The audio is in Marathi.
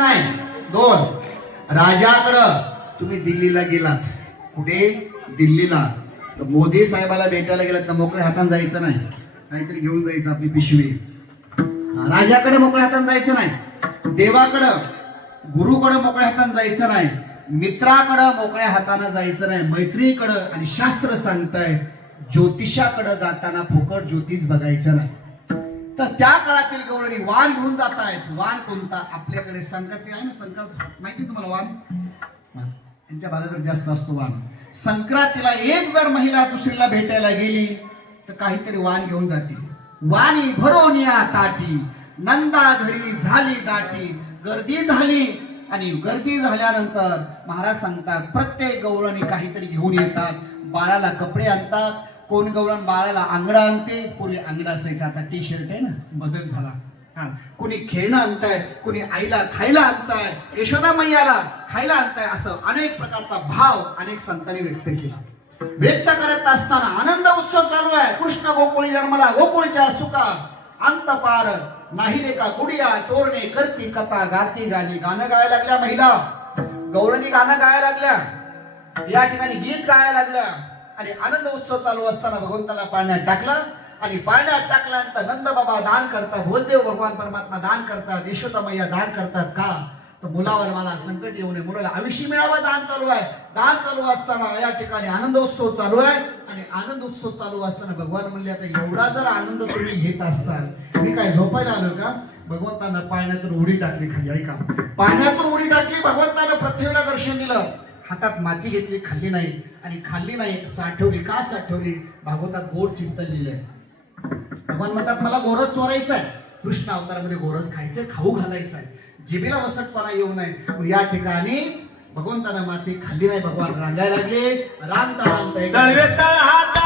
नाही. दोन. राजाकडं तुम्ही दिल्लीला गेलात. कुठे? दिल्लीला. तर मोदी साहेबाला भेटायला गेलात तर मोकळ्या हाताने जायचं नाही. काहीतरी घेऊन जायचं आपली पिशवी. राजाकडे मोकळ्या हातात जायचं नाही. देवाकडं गुरुकडं मोकळ्या हातानं जायचं नाही. मित्राकडं मोकळ्या हाताने जायचं नाही. मैत्रीकडं आणि शास्त्र सांगताय ज्योतिषाकडं जाताना फुकट ज्योतिष बघायचं नाही. तर त्या काळातील गवळणी वाण घेऊन जात आहेत. वाण कोणता? आपल्याकडे संक्रांती आहे ना संक्रांत माहिती तुम्हाला वाण? त्यांच्या भागाकडे जास्त असतो वाण. संक्रांतीला एक जर महिला दुसरीला भेटायला गेली तर काहीतरी वाण घेऊन जाते. वाणी भरून या ताटी नंदा घरी झाली दाटी. गर्दी झाली आणि गर्दी झाल्यानंतर महाराज सांगतात प्रत्येक गवळणी काहीतरी घेऊन येतात. बाळाला कपडे आणतात कोण गौरण बाळाला आंगडा आणते? कोणी आंगडा असायचा. आता टी शर्ट आहे ना बदल झाला. हा. कोणी खेळणं आणताय कोणी आईला खायला आणताय यशोदा मैयाला खायला आणताय असं अनेक प्रकारचा भाव अनेक संतांनी व्यक्त केला. व्यक्त करत असताना आनंद उत्सव चालू आहे. कृष्ण गोकुळी जन्मला गोकुळीच्या सुका अंत पार नाही रे का गुडिया तोरणे करती कथा गाती गाणी गाणं गायला लागल्या महिला. गौरणी गाणं गायला लागल्या. या ठिकाणी गीत गायला लागल्या. आणि आनंद उत्सव चालू असताना भगवंताला पाळण्यात टाकलं. आणि पाळण्यात टाकल्यानंतर नंद बाबा दान करतात भोजदेव भगवान परमात्मा दान करतात यशोदा मैया दान करतात का? तर मुलावर मला संकट येऊ नये मुलाला आयुष्य मिळावं दान चालू आहे. दान चालू असताना या ठिकाणी आनंद उत्सव चालू आहे. आणि आनंद उत्सव चालू असताना भगवान म्हणले आता एवढा जर आनंद तुम्ही घेत असताल मी काय झोपायला आलो का? भगवंतानं पाळण्यातून उडी टाकली खाली ऐका. पाण्यातून उडी टाकली भगवंतानं पृथ्वीला दर्शन दिलं. हातात माती घेतली खाल्ली नाही आणि खाल्ली नाही साठवली का साठवली भागवतात गोड चिंतन लिहिलंय भगवान म्हणतात मला गोरस चोरायचं आहे कृष्ण अवतारामध्ये गोरस खायचंय खाऊ घालायचं आहे जिबीला वसटपणा येऊ नये या ठिकाणी भगवंताना माती खाल्ली नाही भगवान रांगायला लागले रांगता रांगता